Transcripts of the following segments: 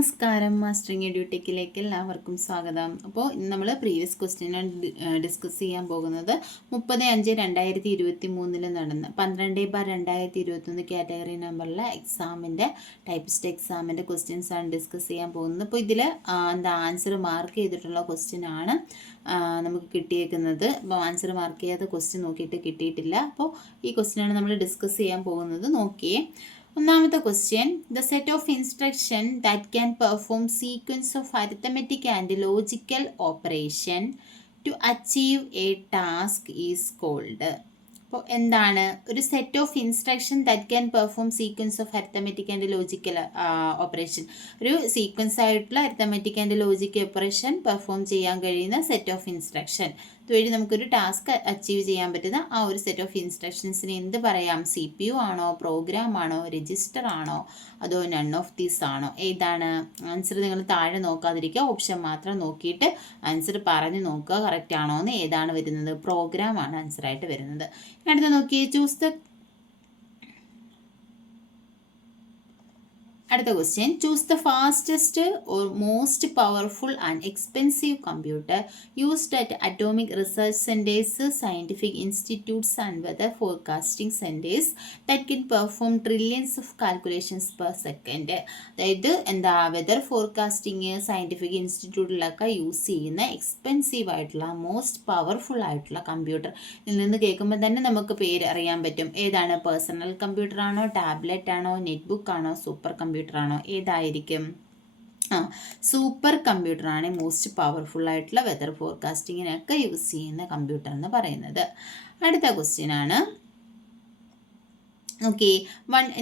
നമസ്കാരം, മാസ്റ്ററിങ് എഡ്യൂടെക്കിലേക്ക് എല്ലാവർക്കും സ്വാഗതം. അപ്പോൾ ഇന്ന് നമ്മൾ പ്രീവിയസ് ക്വസ്റ്റ്യനാണ് ഡിസ്കസ് ചെയ്യാൻ പോകുന്നത്. 30/5/2023 നടന്ന 12/2021 കാറ്റഗറി നമ്പറിലെ എക്സാമിൻ്റെ ടൈപ്പിസ്റ്റ് എക്സാമിൻ്റെ ക്വസ്റ്റ്യൻസ് ആണ് ഡിസ്കസ് ചെയ്യാൻ പോകുന്നത്. അപ്പോൾ ഇതിൽ ആൻസർ മാർക്ക് ചെയ്തിട്ടുള്ള ക്വസ്റ്റ്യൻ ആണ് നമുക്ക് കിട്ടിയേക്കുന്നത്. അപ്പോൾ ആൻസർ മാർക്ക് ചെയ്യാത്ത ക്വസ്റ്റ്യൻ നോക്കിയിട്ട് കിട്ടിയിട്ടില്ല. അപ്പോൾ ഈ ക്വസ്റ്റ്യനാണ് നമ്മൾ ഡിസ്കസ് ചെയ്യാൻ പോകുന്നത്. നോക്കിയേ, ഒന്നാമത്തെ question, the set of instruction that can perform sequence of arithmetic and logical operation to achieve a task is called. അപ്പോൾ എന്താണ് ഒരു set of instruction that can perform sequence of arithmetic and logical operation, ഒരു sequence ആയിട്ടുള്ള arithmetic and logical operation perform ചെയ്യാൻ കഴിയുന്ന set of instruction ഇതുവഴി നമുക്കൊരു task achieve ചെയ്യാൻ പറ്റുന്ന ആ ഒരു സെറ്റ് ഓഫ് ഇൻസ്ട്രക്ഷൻസിന് എന്ത് പറയാം? CPU ആണോ, പ്രോഗ്രാം ആണോ, രജിസ്റ്റർ ആണോ, അതോ നൺ ഓഫ് ദീസ് ആണോ? ഏതാണ് ആൻസർ? നിങ്ങൾ താഴെ നോക്കാതിരിക്കുക, ഓപ്ഷൻ മാത്രം നോക്കിയിട്ട് ആൻസർ പറഞ്ഞ് നോക്കുക കറക്റ്റ് ആണോ എന്ന്. ഏതാണ് വരുന്നത്? പ്രോഗ്രാം ആണ് ആൻസറായിട്ട് വരുന്നത്. അടുത്ത നോക്കിയേ, അടുത്ത question, choose the fastest or most powerful and expensive computer used at atomic research centres, scientific institutes and weather forecasting centres that can perform trillions of calculations per second. അതായത് എന്താ, വെതർ ഫോർകാസ്റ്റിംഗ് സയൻറ്റിഫിക് ഇൻസ്റ്റിറ്റ്യൂട്ടിലൊക്കെ use ചെയ്യുന്ന expensive ആയിട്ടുള്ള most powerful ആയിട്ടുള്ള computer. ഇതിൽ നിന്ന് കേൾക്കുമ്പോൾ തന്നെ നമുക്ക് പേര് അറിയാൻ പറ്റും. ഏതാണ്? പേഴ്സണൽ കമ്പ്യൂട്ടർ ആണോ, ടാബ്ലറ്റ് ആണോ, നെറ്റ്ബുക്ക് ആണോ, സൂപ്പർ കമ്പ്യൂട്ടർ ആണോ? ഏതായിരിക്കും? സൂപ്പർ കമ്പ്യൂട്ടറാണ് മോസ്റ്റ് പവർഫുൾ ആയിട്ടുള്ള വെതർ ഫോർകാസ്റ്റിങ്ങിനൊക്കെ യൂസ് ചെയ്യുന്ന കമ്പ്യൂട്ടർ എന്ന് പറയുന്നത്. അടുത്ത ക്വസ്റ്റ്യൻ ആണ്, ഓക്കെ,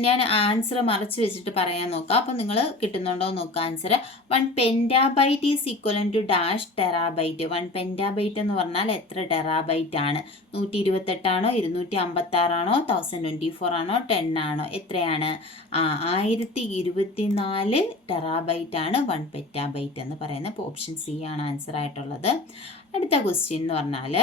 ഞാൻ ആൻസർ മറച്ച് വെച്ചിട്ട് പറയാൻ നോക്കാം. അപ്പോൾ നിങ്ങൾ കിട്ടുന്നുണ്ടോ നോക്കുക answer. 1 petabyte is equal to dash terabyte. 1 petabyte എന്ന് പറഞ്ഞാൽ എത്ര ടെറാബൈറ്റ് ആണ്? 128 ആണോ, 256 ആണോ, 1024 ആണോ, 10 ആണോ? എത്രയാണ്? 1024 ടെറാബൈറ്റ് ആണ് 1 പെറ്റാബൈറ്റ് എന്ന് പറയുന്നത്. അപ്പോൾ ഓപ്ഷൻ സി ആണ് ആൻസർ ആയിട്ടുള്ളത്. അടുത്ത ക്വസ്റ്റ്യൻ എന്ന് പറഞ്ഞാൽ,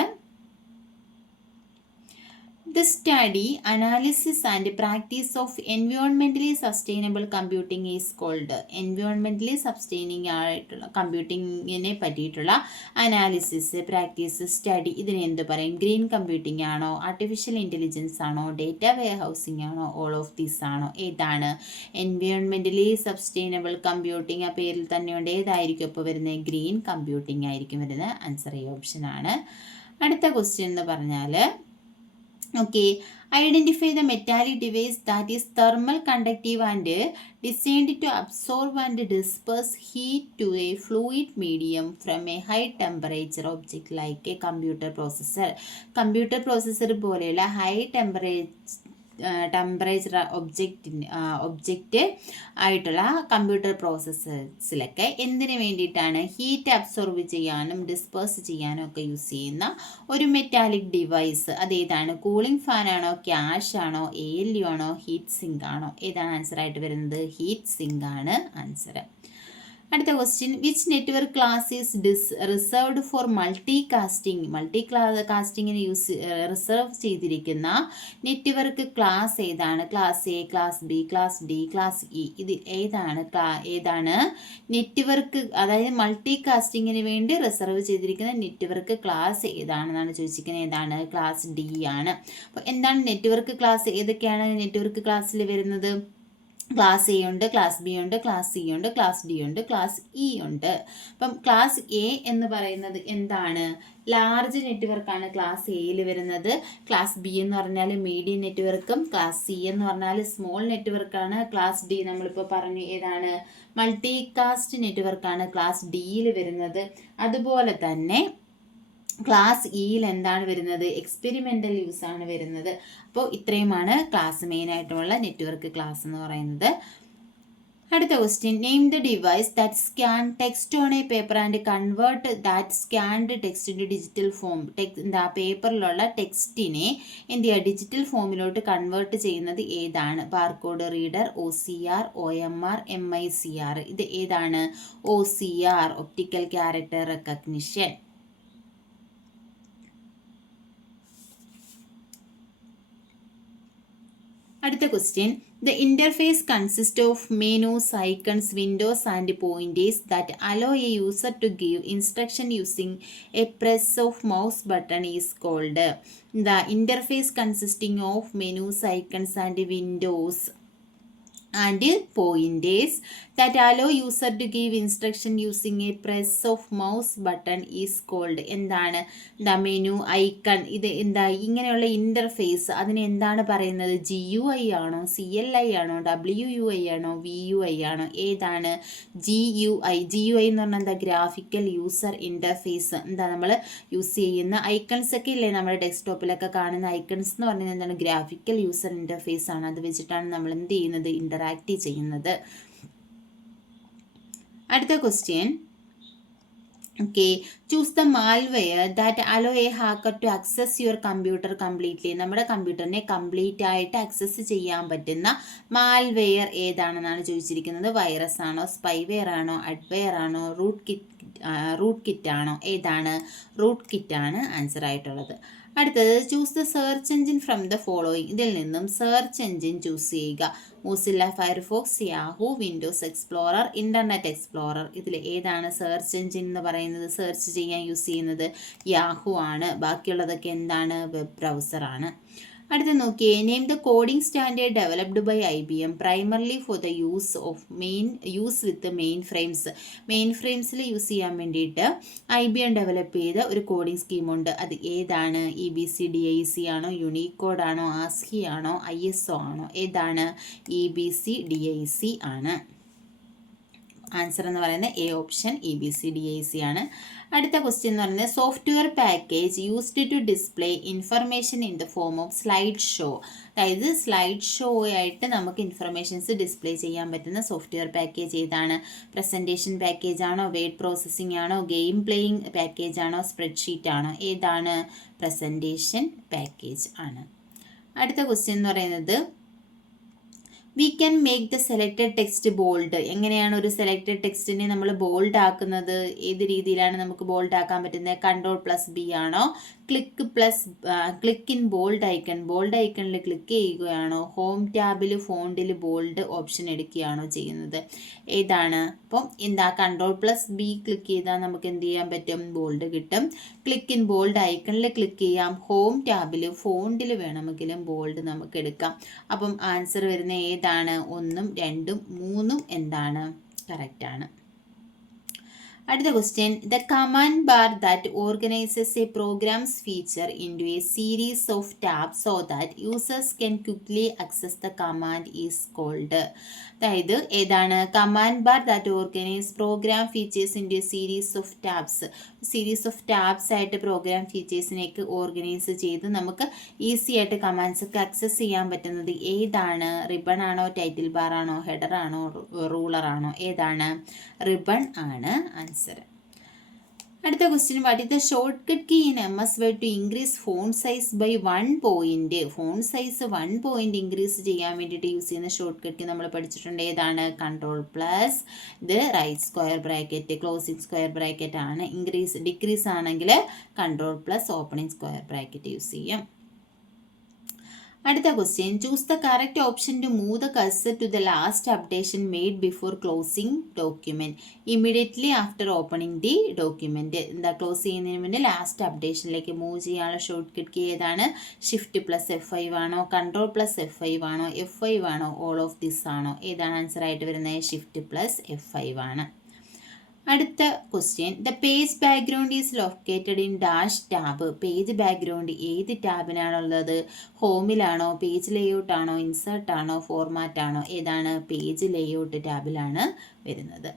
The study, analysis and practice of environmentally sustainable computing is called. Environmentally sustaining ആയിട്ടുള്ള കമ്പ്യൂട്ടിങ്ങിനെ പറ്റിയിട്ടുള്ള അനാലിസിസ്, പ്രാക്ടീസ്, സ്റ്റഡി, ഇതിനെ എന്ത് പറയും? ഗ്രീൻ കമ്പ്യൂട്ടിംഗ് ആണോ, ആർട്ടിഫിഷ്യൽ ഇൻ്റലിജൻസ് ആണോ, ഡേറ്റ വെയർ ഹൗസിംഗ് ആണോ, ഓൾ ഓഫ് ദീസ് ആണോ? ഏതാണ്? എൻവയോൺമെൻ്റലി സസ്റ്റൈനബിൾ കമ്പ്യൂട്ടിംഗ് ആ പേരിൽ തന്നെയുണ്ട്. ഏതായിരിക്കും ഇപ്പോൾ വരുന്നത്? ഗ്രീൻ കമ്പ്യൂട്ടിംഗ് ആയിരിക്കും വരുന്നത്. ആൻസർ ഈ ഓപ്ഷനാണ്. അടുത്ത ക്വസ്റ്റ്യൻ എന്ന് പറഞ്ഞാൽ, okay, identify the metallic device that is thermal conductive and designed to absorb and disperse heat to a fluid medium from a high temperature object like a computer processor. Computer processor പോലെയുള്ള high temperature object ആയിട്ടുള്ള computer പ്രോസസ്സേഴ്സിലൊക്കെ എന്തിനു വേണ്ടിയിട്ടാണ്? Heat absorb ചെയ്യാനും disperse ചെയ്യാനും ഒക്കെ use ചെയ്യുന്ന ഒരു metallic device. അതേതാണ്? കൂളിംഗ് ഫാൻ ആണോ, ക്യാഷ് ആണോ, ALU ആണോ, ഹീറ്റ് സിങ്ക് ആണോ? ഏതാണ് ആൻസർ ആയിട്ട് വരുന്നത്? ഹീറ്റ് സിങ്ക് ആണ് ആൻസർ. അടുത്ത question, which network class is reserved for multi കാസ്റ്റിങ്ങിന് റിസർവ് ചെയ്തിരിക്കുന്ന നെറ്റ്വർക്ക് ക്ലാസ് ഏതാണ്? Class A, class B, class D, class E. ഇത് ഏതാണ് നെറ്റ്വർക്ക്, അതായത് മൾട്ടി കാസ്റ്റിങ്ങിന് വേണ്ടി റിസർവ് ചെയ്തിരിക്കുന്ന നെറ്റ്വർക്ക് ക്ലാസ് ഏതാണെന്നാണ് ചോദിച്ചിരിക്കുന്നത്. ഏതാണ്? ക്ലാസ് D ആണ്. അപ്പോൾ എന്താണ് നെറ്റ്വർക്ക് ക്ലാസ്? ഏതൊക്കെയാണ് നെറ്റ്വർക്ക് ക്ലാസ്സിൽ വരുന്നത്? ക്ലാസ് A ഉണ്ട്, ക്ലാസ് B ഉണ്ട്, ക്ലാസ് C ഉണ്ട്, ക്ലാസ് D ഉണ്ട്, ക്ലാസ് E ഉണ്ട്. അപ്പം ക്ലാസ് A എന്ന് പറയുന്നത് എന്താണ്? ലാർജ് നെറ്റ്വർക്കാണ് ക്ലാസ് എയിൽ വരുന്നത്. ക്ലാസ് B എന്ന് പറഞ്ഞാൽ മീഡിയം നെറ്റ്വർക്കും, ക്ലാസ് C എന്ന് പറഞ്ഞാൽ സ്മോൾ നെറ്റ്വർക്കാണ്. ക്ലാസ് D നമ്മളിപ്പോൾ പറഞ്ഞു ഏതാണ്? മൾട്ടി കാസ്റ്റ് നെറ്റ്വർക്കാണ് ക്ലാസ് Dയിൽ വരുന്നത്. അതുപോലെ തന്നെ ക്ലാസ് ഇയിൽ എന്താണ് വരുന്നത്? എക്സ്പെരിമെൻ്റൽ യൂസ് ആണ് വരുന്നത്. അപ്പോൾ ഇത്രയുമാണ് ക്ലാസ് മെയിനായിട്ടുള്ള നെറ്റ്വർക്ക് ക്ലാസ് എന്ന് പറയുന്നത്. അടുത്ത question, name the device that scan text on a paper and convert that scanned text in digital form. പേപ്പറിലുള്ള ടെക്സ്റ്റിനെ എന്ത് ചെയ്യുക? ഡിജിറ്റൽ ഫോമിലോട്ട് കൺവേർട്ട് ചെയ്യുന്നത് ഏതാണ്? Barcode reader, OCR, OMR, MICR. ഇത് ഏതാണ്? OCR, optical character recognition. അടുത്ത question, The interface consists of menus, icons, windows, and pointers that allow a user to give instruction using a press of mouse button is called. The interface consisting of menus, icons, and windows and pointers that allow user to give instruction using a press of mouse button is called എന്താണ് the menu icon ഇത് എന്താ ഇങ്ങനെയുള്ള interface അതിന് എന്താണ് പറയുന്നത് GUI ആണോ CLI ആണോ WUI ആണോ VUI ആണോ ഏതാണ് GUI എന്ന് പറഞ്ഞാൽ എന്താ ഗ്രാഫിക്കൽ യൂസർ ഇൻ്റർഫേസ് എന്താ നമ്മൾ യൂസ് ചെയ്യുന്ന ഐക്കൺസ് ഒക്കെ ഇല്ലേ നമ്മുടെ ഡെസ്ക്ടോപ്പിലൊക്കെ കാണുന്ന ഐക്കൺസ് എന്ന് പറഞ്ഞാൽ എന്താണ് ഗ്രാഫിക്കൽ യൂസർ ഇൻ്റർഫേസ് ആണ് അത് വെച്ചിട്ടാണ് നമ്മൾ എന്ത് ചെയ്യുന്നത് ഇന്ററാക്ട് ചെയ്യുന്നത്. അടുത്ത question okay choose the malware that allow a hacker to access your computer completely നമ്മുടെ കമ്പ്യൂട്ടറിനെ കംപ്ലീറ്റ് ആയിട്ട് ആക്സസ് ചെയ്യാൻ പറ്റുന്ന മാൽവെയർ ഏതാണെന്നാണ് ചോദിച്ചിരിക്കുന്നത്. വൈറസ് ആണോ സ്പൈവെയർ ആണോ അഡ്വെയർ ആണോ റൂട്ട് കിറ്റ് ആണോ ഏതാണ് റൂട്ട് കിറ്റ് ആണ് ആൻസർ ആയിട്ടുള്ളത്. അടുത്തത് choose the search engine from the following ഇതിൽ നിന്നും സെർച്ച് എഞ്ചിൻ ചൂസ് ചെയ്യുക. Mozilla Firefox, Yahoo, Windows explorer, internet explorer. ഇതിൽ ഏതാണ് സെർച്ച് എഞ്ചിൻ എന്ന് പറയുന്നത്? സെർച്ച് ചെയ്യാൻ യൂസ് ചെയ്യുന്നത് യാഹൂ ആണ്. ബാക്കിയുള്ളതൊക്കെ എന്താണ്? വെബ് ബ്രൗസർ ആണ്. അടുത്ത നോക്കിയേ name the coding standard developed by IBM primarily for the use with mainframes. മെയിൻ ഫ്രെയിംസിൽ യൂസ് ചെയ്യാൻ വേണ്ടിയിട്ട് IBM ഡെവലപ്പ് ചെയ്ത ഒരു കോഡിംഗ് സ്കീമുണ്ട്. അത് ഏതാണ്? EBCDIC ആണോ, യൂണിക്കോഡ് ആണോ, ASCII ആണോ, ISO ആണോ? ഏതാണ്? EBCDIC ആണ്. ആൻസർ എന്ന് പറയുന്നത് എ ഓപ്ഷൻ EBCDIC ആണ്. അടുത്ത ക്വസ്റ്റ്യൻ എന്ന് പറയുന്നത് software package used to display information in the form of slide show. അതായത് സ്ലൈഡ് ഷോ ആയിട്ട് നമുക്ക് ഇൻഫർമേഷൻസ് ഡിസ്പ്ലേ ചെയ്യാൻ പറ്റുന്ന സോഫ്റ്റ്വെയർ പാക്കേജ് ഏതാണ്? പ്രസൻറ്റേഷൻ പാക്കേജ് ആണോ, വേർഡ് പ്രോസസ്സിംഗ് ആണോ, ഗെയിം പ്ലേയിങ് പാക്കേജ് ആണോ, സ്പ്രെഡ്ഷീറ്റ് ആണോ? ഏതാണ്? പ്രസൻറ്റേഷൻ പാക്കേജ് ആണ്. അടുത്ത ക്വസ്റ്റ്യൻ എന്ന് പറയുന്നത് we can make the selected text bold. എങ്ങനെയാണ് ഒരു സെലക്റ്റഡ് ടെക്സ്റ്റിനെ നമ്മൾ ബോൾഡ് ആക്കുന്നത്? ഏത് രീതിയിലാണ് നമുക്ക് ബോൾഡ് ആക്കാൻ പറ്റുന്നത്? Ctrl+B ആണോ, ക്ലിക്ക് ഇൻ ബോൾഡ് ഐക്കണിൽ ക്ലിക്ക് ചെയ്യുകയാണോ, ഹോം ടാബിൽ ഫോണ്ടിൽ ബോൾഡ് ഓപ്ഷൻ എടുക്കുകയാണോ ചെയ്യുന്നത്? ഏതാണ്? അപ്പം എന്താ Ctrl+B ക്ലിക്ക് ചെയ്താൽ നമുക്ക് എന്ത് ചെയ്യാൻ പറ്റും? ബോൾഡ് കിട്ടും. ക്ലിക്ക് ഇൻ ബോൾഡ് ഐക്കണിൽ ക്ലിക്ക് ചെയ്യാം. ഹോം ടാബിൽ ഫോണ്ടിൽ വേണമെങ്കിലും ബോൾഡ് നമുക്ക് എടുക്കാം. അപ്പം ആൻസർ വരുന്ന ഏതാണ്? 1, 2, 3 എന്താണ്? കറക്റ്റ് ആണ്. അടുത്ത question the command bar that organizes a programs feature into a series of tabs so that users can quickly access the command is called. അതായത് ഏതാണ്? Command bar that organize program features into a series of tabs ആയിട്ട് program ഫീച്ചേഴ്സിനെയൊക്കെ organize ചെയ്ത് നമുക്ക് easy ആയിട്ട് commands ഒക്കെ access ചെയ്യാൻ പറ്റുന്നത് ഏതാണ്? റിബൺ ആണോ, ടൈറ്റിൽ ബാർ ആണോ, ഹെഡർ ആണോ, റൂളർ ആണോ? ഏതാണ്? റിബൺ ആണ് ആൻസർ. അടുത്ത question what is the shortcut key in MS Word to increase font size by 1 point. Font size 1 point increase ചെയ്യാൻ വേണ്ടിയിട്ട് യൂസ് ചെയ്യുന്ന ഷോർട്ട് കട്ട് കീ നമ്മൾ പഠിച്ചിട്ടുണ്ട്. ഏതാണ്? Ctrl+ ഇത് right square bracket closing square bracket ആണ്. Decrease ആണെങ്കിൽ Ctrl+ opening square bracket use ചെയ്യും. അടുത്ത question choose the correct option to move the cursor to the last updation made before closing document immediately after opening the document. എന്താ close ചെയ്യുന്നതിന് മുന്നേ last അപ്ഡേഷനിലേക്ക് move ചെയ്യാനുള്ള shortcut key ഏതാണ്? Shift+F5 ആണോ, Ctrl+F5 ആണോ, F5 ആണോ, all of this ആണോ? ഏതാണ് ആൻസർ ആയിട്ട് വരുന്നത്? Shift+F5 ആണ്. അടുത്ത question the page background is located in dash tab. Page background ഏത് ടാബിനാണുള്ളത്? ഹോമിലാണോ, പേജ് ലേഔട്ട് ആണോ, ഇൻസേർട്ട് ആണോ, ഫോർമാറ്റ് ആണോ? ഏതാണ്? പേജ് ലേഔട്ട് ടാബിലാണ് വരുന്നത്.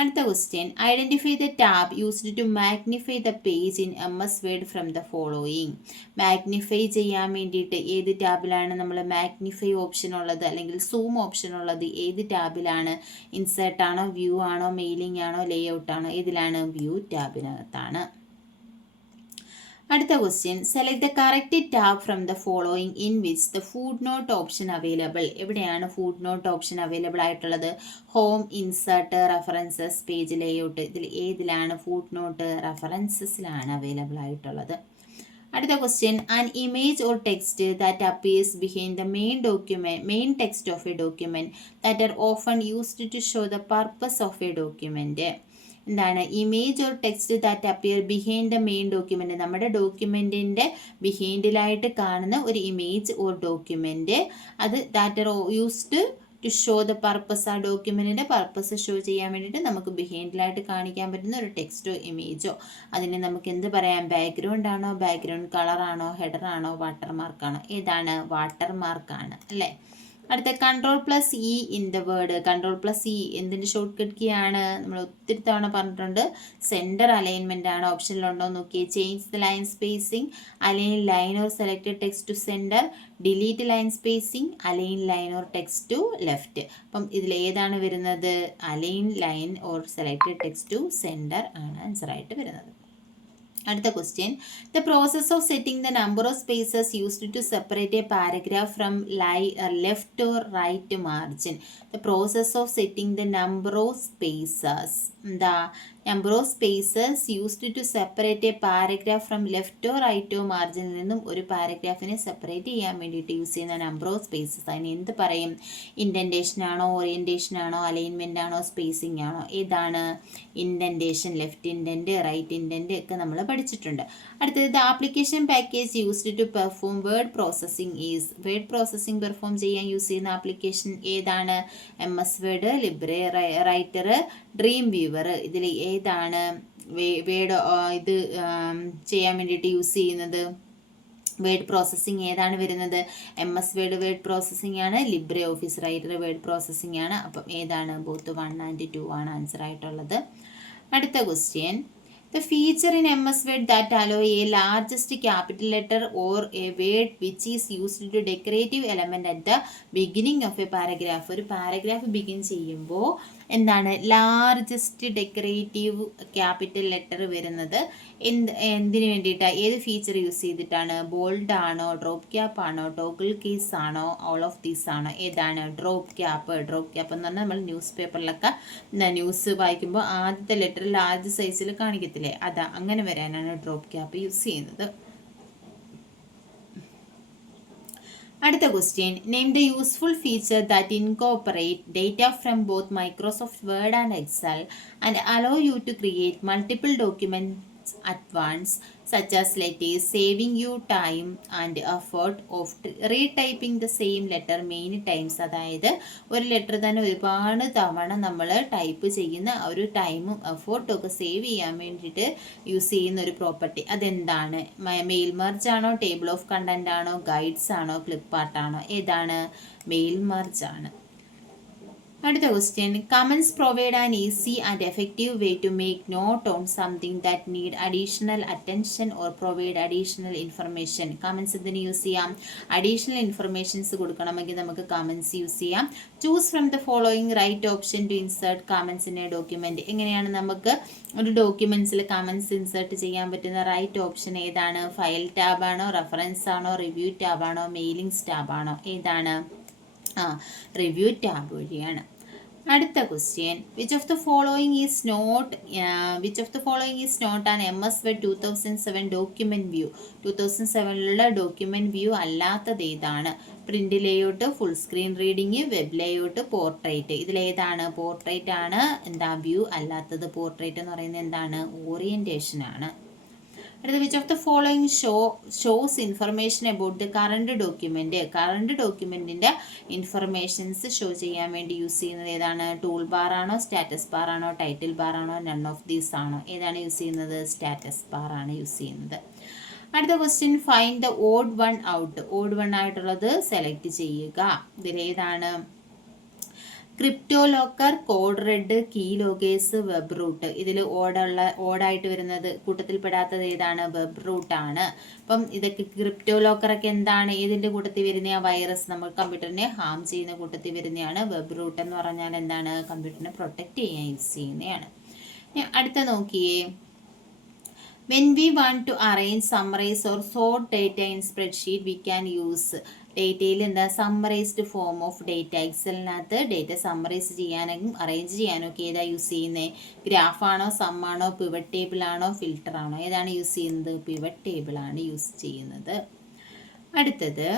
അടുത്ത question identify the tab used to magnify the page in MS Word from the following. Magnify ചെയ്യാൻ വേണ്ടിയിട്ട് ഏത് ടാബിലാണ് നമ്മൾ മാഗ്നിഫൈ ഓപ്ഷൻ ഉള്ളത് അല്ലെങ്കിൽ സൂം ഓപ്ഷൻ ഉള്ളത്? ഏത് ടാബിലാണ്? ഇൻസേർട്ട് ആണോ, വ്യൂ ആണോ, മെയിലിംഗ് ആണോ, ലേഔട്ട് ആണോ? ഏതിലാണ്? വ്യൂ ടാബിനകത്താണ്. അടുത്ത question select the correct tab from the following in which the footnote option available. എവിടെയാണ് ഫുഡ് നോട്ട് ഓപ്ഷൻ അവൈലബിൾ ആയിട്ടുള്ളത്? Home, insert, references, page layout. ഇതിൽ ഏതിലാണ് ഫുഡ് നോട്ട്? റെഫറൻസസിലാണ് അവൈലബിൾ ആയിട്ടുള്ളത്. അടുത്ത question, an image or text that appears behind the main text of a document that are often used to show the purpose of a document. എന്താണ് image or text that appear behind the main document, നമ്മുടെ ഡോക്യുമെന്റിന്റെ ബിഹൈൻഡിലായിട്ട് കാണുന്ന ഒരു image or document, അത് that are used to show the purpose, ആ ഡോക്യുമെന്റിന്റെ purpose show ചെയ്യാൻ വേണ്ടിയിട്ട് നമുക്ക് ബിഹൈൻഡിലായിട്ട് കാണിക്കാൻ പറ്റുന്ന ഒരു ടെക്സ്റ്റോ ഇമേജോ, അതിനെ നമുക്ക് എന്ത് പറയാം? ബാക്ക്ഗ്രൗണ്ട് ആണോ, ബാക്ക്ഗ്രൗണ്ട് കളർ ആണോ, ഹെഡർ ആണോ, വാട്ടർമാർക്കാണോ? ഏതാണ്? വാട്ടർമാർക്കാണ് അല്ലേ. അടുത്ത Ctrl+E in the word. Ctrl+E എന്തിൻ്റെ ഷോർട്ട് കട്ട് കീ ആണ്? നമ്മൾ ഒത്തിരി തവണ പറഞ്ഞിട്ടുണ്ട്. സെൻറ്റർ അലൈൻമെൻ്റ് ആണ്. ഓപ്ഷനിലുണ്ടോ നോക്കിയേ. Change the line spacing, align line or selected text to centre, delete line spacing, align line or text to left. അപ്പം ഇതിൽ ഏതാണ് വരുന്നത്? Align line or selected text to centre ആണ് ആൻസറായിട്ട് വരുന്നത്. അടുത്ത question, the process of setting the number of spaces used to separate a paragraph from left or right margin. The process of setting the number of spaces, എന്താ? Number of spaces used to separate a paragraph from ലെഫ്റ്റോ റൈറ്റോ മാർജിനിൽ നിന്നും ഒരു പാരഗ്രാഫിനെ separate ചെയ്യാൻ വേണ്ടിയിട്ട് use ചെയ്യുന്ന number of spaces അതിന് എന്ത് പറയും? ഇൻഡൻറ്റേഷൻ ആണോ, ഓറിയൻറ്റേഷൻ ആണോ, അലൈൻമെൻ്റ് ആണോ, സ്പേസിംഗ് ആണോ? ഏതാണ്? Indentation, left indent, right indent ഒക്കെ നമ്മൾ പഠിച്ചിട്ടുണ്ട്. അടുത്തത്, the application package used to perform word processing is. Word processing perform ചെയ്യാൻ യൂസ് ചെയ്യുന്ന ആപ്ലിക്കേഷൻ ഏതാണ്? MS word, Libre Writer, Dream Viewer. ഇതിൽ ഏതാണ് വേർഡ് ഇത് ചെയ്യാൻ വേണ്ടിയിട്ട് യൂസ് ചെയ്യുന്നത്? വേർഡ് പ്രോസസ്സിംഗ് ഏതാണ് വരുന്നത്? MS വേർഡ് വേർഡ് പ്രോസസ്സിംഗ് ആണ്. Libre office writer word processing ആണ്. അപ്പം ഏതാണ്? ബോത്ത് 1 and 2 ആണ് ആൻസർ ആയിട്ടുള്ളത്. അടുത്ത question, the feature in MS Word that allow a largest capital letter or a word which is used to decorative element at the beginning of a paragraph. ഒരു paragraph begin ചെയ്യുമ്പോൾ എന്താണ് largest decorative capital letter വരുന്നത്? എന്തിനു വേണ്ടിയിട്ടാണ്? ഏത് feature use ചെയ്തിട്ടാണ്? Bold ആണോ, drop cap ആണോ, ടോഗിൾ കേസ് ആണോ, ഓൾ ഓഫ് ദീസ് ആണോ? ഏതാണ്? Drop cap. ഡ്രോപ്പ് ക്യാപ്പ് എന്ന് പറഞ്ഞാൽ നമ്മൾ ന്യൂസ് പേപ്പറിലൊക്കെ ന്യൂസ് വായിക്കുമ്പോൾ ആദ്യത്തെ ലെറ്റർ ലാർജ് സൈസിൽ കാണിക്കത്തില്ലേ, അതാ അങ്ങനെ വരാനാണ് ഡ്രോപ്പ് ക്യാപ്പ് യൂസ് ചെയ്യുന്നത്. അടുത്ത question, name the useful feature that incorporate data from both Microsoft Word and Excel and allow you to create multiple documents at once, such as letters, saving you time and effort of retyping the same letter many times. അതായത് ഒരു letter തന്നെ ഒരുപാട് തവണ നമ്മൾ type ചെയ്യുന്ന ഒരു ടൈമും എഫേർട്ടും ഒക്കെ സേവ് ചെയ്യാൻ വേണ്ടിയിട്ട് യൂസ് ചെയ്യുന്ന ഒരു പ്രോപ്പർട്ടി. അതെന്താണ്? മെയിൽ മെർജ് ആണോ, ടേബിൾ ഓഫ് കണ്ടന്റ് ആണോ, ഗൈഡ്സ് ആണോ, ക്ലിപ്പ് ആർട്ട് ആണോ? ഏതാണ്? മെയിൽ മെർജ് ആണ്. അടുത്ത question, comments provide an easy and effective way to make note on something that need additional attention or provide additional information. Comments എന്തിന് use ചെയ്യാം? Additional informations കൊടുക്കണമെങ്കിൽ നമുക്ക് കമൻസ് യൂസ് ചെയ്യാം. Choose from the following right option to insert comments in a document. എങ്ങനെയാണ് നമുക്ക് ഒരു ഡോക്യുമെൻറ്റ്സിൽ comments insert ചെയ്യാൻ പറ്റുന്ന റൈറ്റ് ഓപ്ഷൻ ഏതാണ്? ഫയൽ ടാബാണോ, റെഫറൻസ് ആണോ, റിവ്യൂ ടാബാണോ, മെയിലിംഗ്സ് ടാബാണോ? ഏതാണ്? റിവ്യൂ ടാബ് വഴിയാണ്. അടുത്ത question, which of the following is not an MS Word 2007 document view? 2007 document view അല്ലാത്തത് ഏതാണ്? Print layout, full screen reading, web layout, portrait. ഇതിലേതാണ്? പോർട്രേറ്റ് ആണ്. എന്താ വ്യൂ അല്ലാത്തത്? പോർട്രേറ്റ് എന്ന് പറയുന്നത് എന്താണ്? ഓറിയൻറ്റേഷൻ ആണ്. അടുത്ത, which of the following shows information about the current document? Current ഡോക്യുമെൻറ്റിൻ്റെ ഇൻഫർമേഷൻസ് ഷോ ചെയ്യാൻ വേണ്ടി യൂസ് ചെയ്യുന്നത് ഏതാണ്? ടൂൾ ബാർ ആണോ, സ്റ്റാറ്റസ് ബാർ ആണോ, ടൈറ്റിൽ ബാർ ആണോ, നൺ ഓഫ് ദീസ് ആണോ? ഏതാണ് യൂസ് ചെയ്യുന്നത്? സ്റ്റാറ്റസ് ബാർ ആണ് യൂസ് ചെയ്യുന്നത്. അടുത്ത question, find the odd one out. Odd one ആയിട്ടുള്ളത് സെലക്ട് ചെയ്യുക. ഇതിലേതാണ്? Crypto locker, code red, key loggers, web root. ഇതിൽ ഓടായിട്ട് വരുന്നത് കൂട്ടത്തിൽ പെടാത്തത് ഏതാണ്? വെബ് റൂട്ട് ആണ്. അപ്പം ഇതൊക്കെ ക്രിപ്റ്റോ ലോക്കറൊക്കെ എന്താണ്? ഏതിൻ്റെ കൂട്ടത്തിൽ വരുന്ന? വൈറസ്, നമ്മൾ കമ്പ്യൂട്ടറിനെ ഹാം ചെയ്യുന്ന കൂട്ടത്തിൽ വരുന്നതാണ്. വെബ് റൂട്ട് എന്ന് പറഞ്ഞാൽ എന്താണ്? കമ്പ്യൂട്ടറിനെ പ്രൊട്ടക്റ്റ് ചെയ്യാൻ യൂസ് ചെയ്യുന്നതാണ്. അടുത്ത നോക്കിയേ, when we want to arrange, summarize or sort data in spreadsheet, we can use ഡേറ്റയിൽ എന്താ സമ്മറൈസ്ഡ് ഫോം ഓഫ് ഡേറ്റ. എക്സലിനകത്ത് ഡേറ്റ സമ്മറൈസ് ചെയ്യാനും അറേഞ്ച് ചെയ്യാനും ഒക്കെ ഏതാ യൂസ് ചെയ്യുന്നത്? ഗ്രാഫാണോ, സമ്മാണോ, പിവറ്റ് ടേബിൾ ആണോ, ഫിൽട്ടർ ആണോ? ഏതാണ് യൂസ് ചെയ്യുന്നത്? പിവറ്റ് ടേബിൾ ആണ് യൂസ് ചെയ്യുന്നത്. അടുത്തത്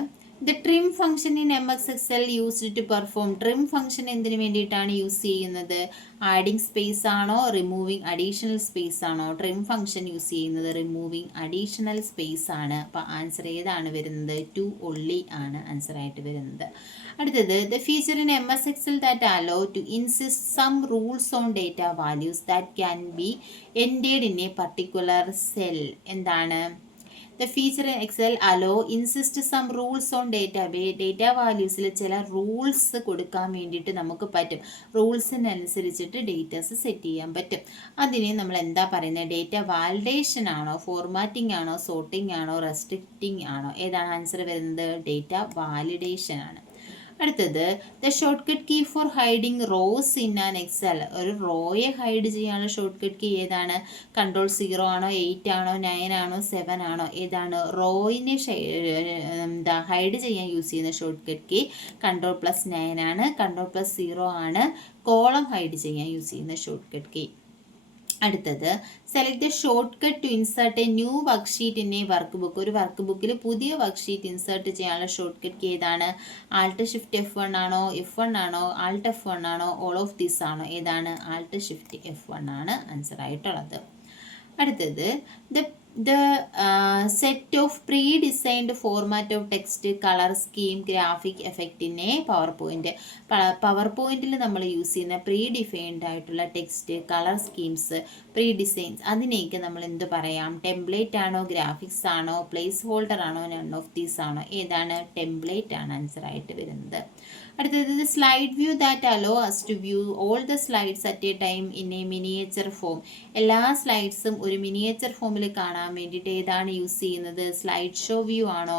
the trim function in M S Excel used to perform. Trim function എന്തിനു വേണ്ടിയിട്ടാണ് യൂസ് ചെയ്യുന്നത്? ആഡിങ് സ്പേസ് ആണോ, റിമൂവിങ് അഡീഷണൽ സ്പേസ് ആണോ? ട്രിം ഫംഗ്ഷൻ യൂസ് ചെയ്യുന്നത് റിമൂവിങ് അഡീഷണൽ സ്പേസ് ആണ്. അപ്പോൾ ആൻസർ ഏതാണ് വരുന്നത്? 2 only ആണ് ആൻസർ ആയിട്ട് വരുന്നത്. അടുത്തത് the feature in M S Excel that allow to insist some rules on data values that can be entered in a particular cell. എന്താണ്? The feature in Excel allow insist some rules on database. Data വാല്യൂസിൽ ചില rules കൊടുക്കാൻ വേണ്ടിയിട്ട് നമുക്ക് പറ്റും. റൂൾസിനനുസരിച്ചിട്ട് datas set ചെയ്യാൻ പറ്റും. അതിനെ നമ്മൾ എന്താ പറയുന്നത്? ഡേറ്റ വാലിഡേഷൻ ആണോ, ഫോർമാറ്റിംഗ് ആണോ, സോർട്ടിംഗ് ആണോ, റെസ്ട്രിക്റ്റിംഗ് ആണോ? ഏതാണ് ആൻസർ വരുന്നത്? ഡേറ്റ വാലിഡേഷൻ ആണ്. അടുത്തത് the shortcut key for hiding rows in an Excel. ഒരു റോയെ ഹൈഡ് ചെയ്യാനുള്ള ഷോർട്ട് കട്ട് കീ ഏതാണ്? Ctrl 0 ആണോ, 8 ആണോ, 9 ആണോ, 7 ആണോ? ഏതാണ്? റോയിനെ ഹൈഡ് ചെയ്യാൻ യൂസ് ചെയ്യുന്ന ഷോർട്ട് കട്ട് കീ Ctrl+9 ആണ്. Ctrl+0 ആണ് കോളം ഹൈഡ് ചെയ്യാൻ യൂസ് ചെയ്യുന്ന ഷോർട്ട് കട്ട് കീ. അടുത്തത് select the shortcut to insert a new worksheet in a workbook. ഒരു വർക്ക് ബുക്കിൽ പുതിയ വർക്ക് ഷീറ്റ് ഇൻസേർട്ട് ചെയ്യാനുള്ള ഷോർട്ട് കട്ട് കീ ഏതാണ്? Alt+Shift+F1 ആണോ, F1 ആണോ, Alt+F1 ആണോ, ഓൾ ഓഫ് ദിസ് ആണോ? ഏതാണ്? Alt+Shift+F1 ആണ് ആൻസർ ആയിട്ടുള്ളത്. അടുത്തത് the set of pre designed format of text, colour scheme, graphic എഫക്റ്റിനെ പവർ പോയിന്റ്. പവർ പോയിന്റിൽ നമ്മൾ യൂസ് ചെയ്യുന്ന പ്രീ ഡിഫൈൻഡ് ആയിട്ടുള്ള text, colour schemes, pre designs, അതിനെയൊക്കെ നമ്മൾ എന്ത് പറയാം? ടെംപ്ലേറ്റ് ആണോ, ഗ്രാഫിക്സ് ആണോ, പ്ലേസ് ഹോൾഡർ ആണോ, നൺ ഓഫ് ദീസ് ആണോ? ഏതാണ്? ടെംപ്ലേറ്റ് ആണ് ആൻസർ ആയിട്ട് വരുന്നത്. അടുത്തത് slide view that allow us to view all the slides at a time in a miniature form. എല്ലാ സ്ലൈഡ്സും ഒരു മിനിയേച്ചർ ഫോമിൽ കാണാൻ വേണ്ടിയിട്ട് ഏതാണ് യൂസ് ചെയ്യുന്നത്? സ്ലൈഡ് ഷോ വ്യൂ ആണോ,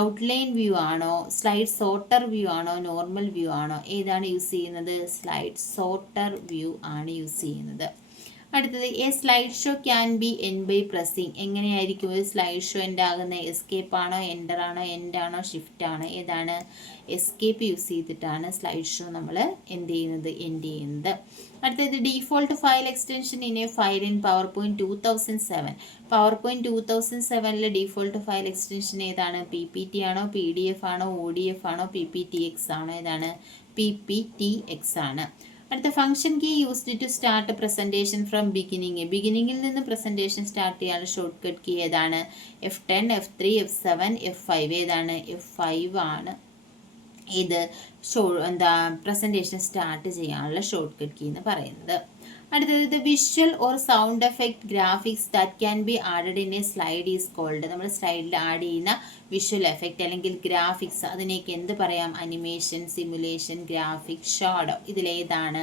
ഔട്ട്ലൈൻ വ്യൂ ആണോ, സ്ലൈഡ് സോർട്ടർ വ്യൂ ആണോ, നോർമൽ വ്യൂ ആണോ? ഏതാണ് യൂസ് ചെയ്യുന്നത്? സ്ലൈഡ് സോർട്ടർ വ്യൂ ആണ് യൂസ് ചെയ്യുന്നത്. അടുത്തത് a slide show can be end by pressing. എങ്ങനെയായിരിക്കും ഒരു സ്ലൈഡ് ഷോ എൻഡ് ആകുന്നത്? എസ്കേപ്പ് ആണോ, എൻ്റർ ആണോ, എൻഡ് ആണോ, ഷിഫ്റ്റ് ആണോ? ഏതാണ്? എസ്കേപ്പ് യൂസ് ചെയ്തിട്ടാണ് സ്ലൈഡ് ഷോ നമ്മൾ എന്ത് ചെയ്യുന്നത്? എൻഡ് ചെയ്യുന്നത്. അടുത്തത് default file extension in a file in power point 2007. Power point 2007 default file extension ഏതാണ്? PPT ആണോ, PDF ആണോ, ODF ആണോ, PPTX ആണോ? ഏതാണ്? PPTX ആണ്. അടുത്ത function key used to start presentation from beginning. ബിഗിനിങ്ങിൽ നിന്ന് പ്രസൻറ്റേഷൻ സ്റ്റാർട്ട് ചെയ്യാനുള്ള ഷോർട്ട് കട്ട് കീ ഏതാണ്? F10, F3, F7, F5. ഏതാണ്? F5 ആണ് ഇത് പ്രസൻറ്റേഷൻ സ്റ്റാർട്ട് ചെയ്യാനുള്ള ഷോർട്ട് കട്ട് കീ എന്ന് പറയുന്നത്. അടുത്തത് visual or sound effect graphics that can be added in a slide is called. നമ്മൾ സ്ലൈഡിൽ ആഡ് ചെയ്യുന്ന വിഷ്വൽ എഫക്റ്റ് അല്ലെങ്കിൽ ഗ്രാഫിക്സ്, അതിനേക്ക് എന്ത് പറയാം? Animation, simulation, graphics, shadow. ഇതിലേതാണ്?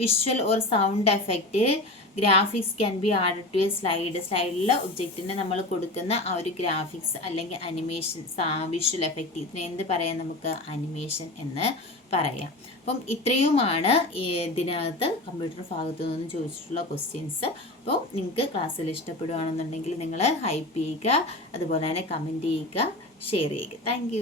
Visual or sound effect graphics can be added to a slide. സ്ലൈഡിലെ ഒബ്ജക്റ്റിന് നമ്മൾ കൊടുക്കുന്ന ആ ഒരു ഗ്രാഫിക്സ് അല്ലെങ്കിൽ അനിമേഷൻ, വിഷ്വൽ എഫക്റ്റ്, ഇതിനെ എന്ത് പറയാം? നമുക്ക് അനിമേഷൻ എന്ന് പറയാം. അപ്പം ഇത്രയുമാണ് ഇതിനകത്ത് കമ്പ്യൂട്ടർ ഭാഗത്തു നിന്ന് ചോദിച്ചിട്ടുള്ള ക്വസ്റ്റ്യൻസ്. അപ്പോൾ നിങ്ങൾക്ക് ക്ലാസ്സിൽ ഇഷ്ടപ്പെടുകയാണെന്നുണ്ടെങ്കിൽ നിങ്ങൾ ഹൈപ്പ് ചെയ്യുക, അതുപോലെ തന്നെ കമൻറ്റ് ചെയ്യുക, ഷെയർ ചെയ്യുക. താങ്ക്